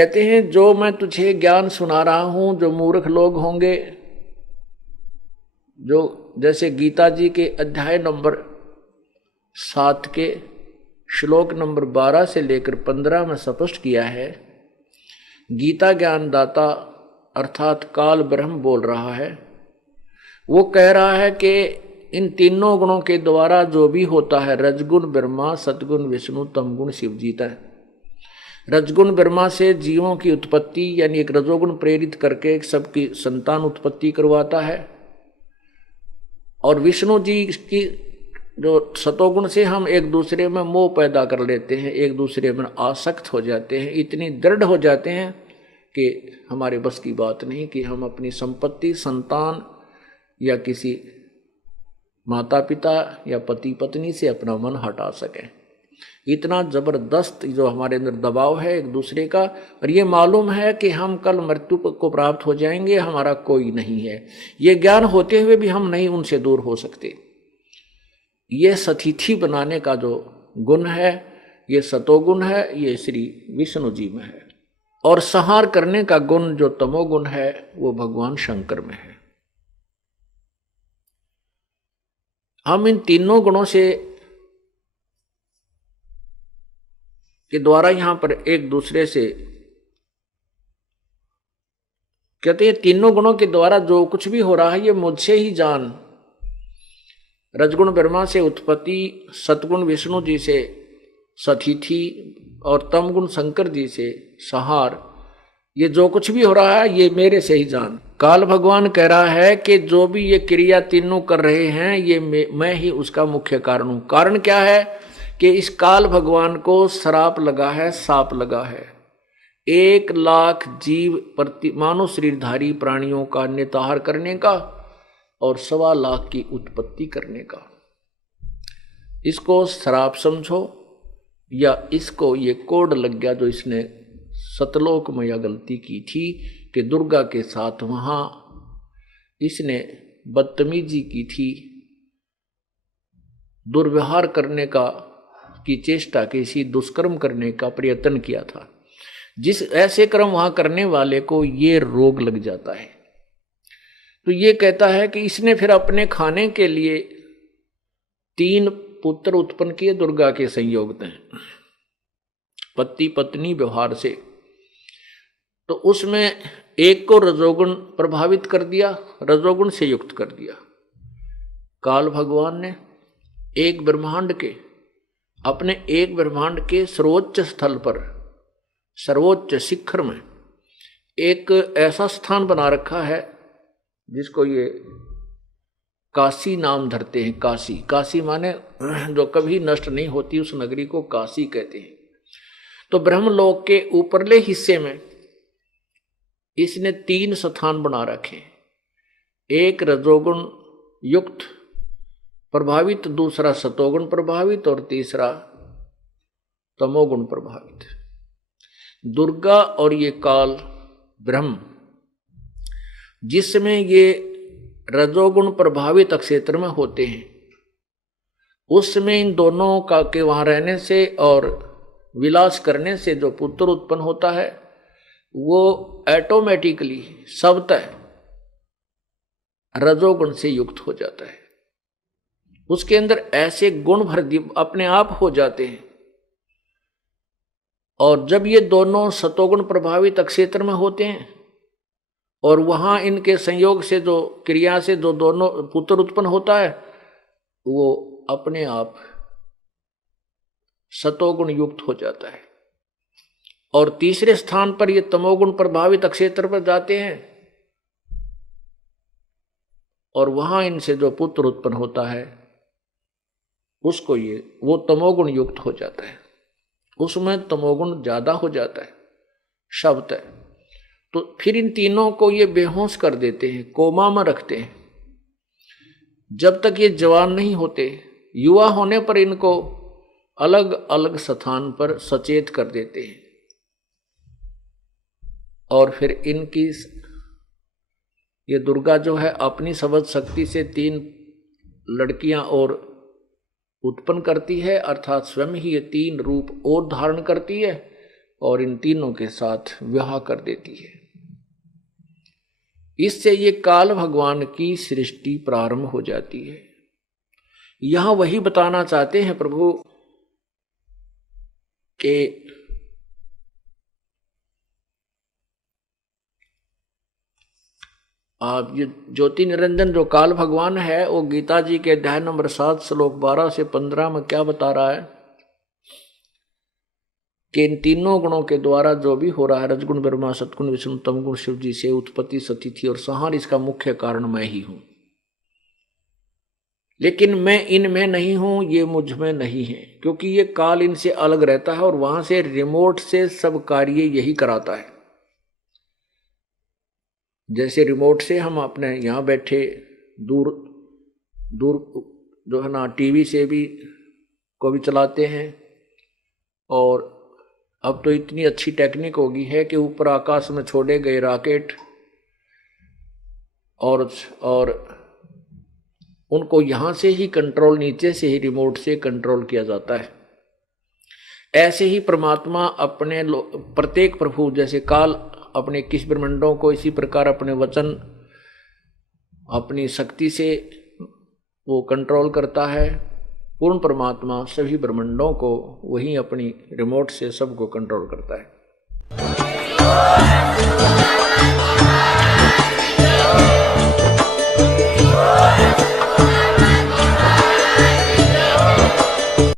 कहते हैं जो मैं तुझे ज्ञान सुना रहा हूं, जो मूर्ख लोग होंगे, जो जैसे गीता जी के अध्याय नंबर 7 के श्लोक नंबर 12 से लेकर 15 में स्पष्ट किया है, गीता ज्ञानदाता अर्थात काल ब्रह्म बोल रहा है। वो कह रहा है कि इन तीनों गुणों के द्वारा जो भी होता है, रजगुण ब्रह्मा, सतगुण विष्णु, तमगुण शिव जीता है। रजगुण ब्रह्मा से जीवों की उत्पत्ति यानी एक रजोगुण प्रेरित करके सबकी संतान उत्पत्ति करवाता है, और विष्णु जी की जो सतोगुण से हम एक दूसरे में मोह पैदा कर लेते हैं, एक दूसरे में आसक्त हो जाते हैं, इतनी दृढ़ हो जाते हैं कि हमारे बस की बात नहीं कि हम अपनी संपत्ति, संतान या किसी माता पिता या पति पत्नी से अपना मन हटा सकें। इतना जबरदस्त जो हमारे अंदर दबाव है एक दूसरे का, और ये मालूम है कि हम कल मृत्यु को प्राप्त हो जाएंगे, हमारा कोई नहीं है। ये ज्ञान होते हुए भी हम नहीं उनसे दूर हो सकते। ये सतिथि बनाने का जो गुण है, ये सतोगुण है, ये श्री विष्णु जी में है, और संहार करने का गुण जो तमोगुण है वो भगवान शंकर में है। हम इन तीनों गुणों से के द्वारा यहां पर एक दूसरे से कहते हैं, तीनों गुणों के द्वारा जो कुछ भी हो रहा है ये मुझसे ही जान। रजगुण ब्रह्मा से उत्पत्ति, सतगुण विष्णु जी से सतिथि, और तमगुण शंकर जी से संहार, ये जो कुछ भी हो रहा है ये मेरे से ही जान। काल भगवान कह रहा है कि जो भी ये क्रिया तीनों कर रहे हैं ये मैं ही उसका मुख्य कारण हूं। कारण क्या है कि इस काल भगवान को श्राप लगा है, साप लगा है। 1 लाख जीव प्रति मानव शरीरधारी प्राणियों का निताहार करने का और 1.25 लाख की उत्पत्ति करने का। इसको श्राप समझो या इसको ये कोड लग गया जो इसने सतलोक में यह गलती की थी कि दुर्गा के साथ वहां इसने बदतमीजी की थी, दुर्व्यवहार करने का की चेष्टा की, इसी दुष्कर्म करने का प्रयत्न किया था। जिस ऐसे कर्म वहां करने वाले को ये रोग लग जाता है। तो ये कहता है कि इसने फिर अपने खाने के लिए 3 पुत्र उत्पन्न किए दुर्गा के संयोग में, पति पत्नी व्यवहार से। तो उसमें एक को रजोगुण प्रभावित कर दिया, रजोगुण से युक्त कर दिया। काल भगवान ने एक ब्रह्मांड के अपने एक ब्रह्मांड के सर्वोच्च स्थल पर, सर्वोच्च शिखर में एक ऐसा स्थान बना रखा है जिसको ये काशी नाम धरते हैं। काशी, काशी माने जो कभी नष्ट नहीं होती, उस नगरी को काशी कहते हैं। तो ब्रह्मलोक के ऊपरले हिस्से में इसने 3 स्थान बना रखे, एक रजोगुण युक्त प्रभावित, दूसरा सतोगुण प्रभावित और तीसरा तमोगुण प्रभावित। दुर्गा और ये काल ब्रह्म जिसमें ये रजोगुण प्रभावित क्षेत्र में होते हैं, उसमें इन दोनों का के वहां रहने से और विलास करने से जो पुत्र उत्पन्न होता है वो ऑटोमेटिकली सबतः रजोगुण से युक्त हो जाता है। उसके अंदर ऐसे गुण भर अपने आप हो जाते हैं। और जब ये दोनों सतोगुण प्रभावित क्षेत्र में होते हैं और वहां इनके संयोग से जो क्रिया से जो दोनों पुत्र उत्पन्न होता है वो अपने आप सतोगुण युक्त हो जाता है। और तीसरे स्थान पर ये तमोगुण प्रभावित क्षेत्र पर जाते हैं और वहां इनसे जो पुत्र उत्पन्न होता है उसको वो तमोगुण युक्त हो जाता है, उसमें तमोगुण ज्यादा हो जाता है शब्द है। तो फिर इन तीनों को ये बेहोश कर देते हैं, कोमा में रखते हैं। जब तक ये जवान नहीं होते, युवा होने पर इनको अलग अलग स्थान पर सचेत कर देते हैं और फिर इनकी ये दुर्गा जो है अपनी सबद शक्ति से 3 लड़कियां और उत्पन्न करती है, अर्थात स्वयं ही ये 3 रूप और धारण करती है। और इन तीनों के साथ विवाह कर देती है। इससे ये काल भगवान की सृष्टि प्रारंभ हो जाती है। यहां वही बताना चाहते हैं प्रभु कि आप ये ज्योति निरंजन जो काल भगवान है वो गीता जी के अध्याय नंबर 7 श्लोक 12 से 15 में क्या बता रहा है कि इन तीनों गुणों के द्वारा जो भी हो रहा है, रजगुण ब्रह्मा, सतगुण विष्णु, तमगुण शिव जी से उत्पत्ति सतिथि और संहार, इसका मुख्य कारण मैं ही हूं। लेकिन मैं इनमें नहीं हूं, ये मुझ में नहीं है, क्योंकि ये काल इनसे अलग रहता है और वहां से रिमोट से सब कार्य यही कराता है। जैसे रिमोट से हम अपने यहाँ बैठे दूर दूर जो है ना टीवी से भी को भी चलाते हैं, और अब तो इतनी अच्छी टेक्निक होगी है कि ऊपर आकाश में छोड़े गए रॉकेट और उनको यहाँ से ही कंट्रोल, नीचे से ही रिमोट से कंट्रोल किया जाता है। ऐसे ही परमात्मा अपने प्रत्येक प्रभु, जैसे काल अपने 21 ब्रह्मांडों को, इसी प्रकार अपने वचन, अपनी शक्ति से वो कंट्रोल करता है। पूर्ण परमात्मा सभी ब्रह्मांडों को वही अपनी रिमोट से सबको कंट्रोल करता है।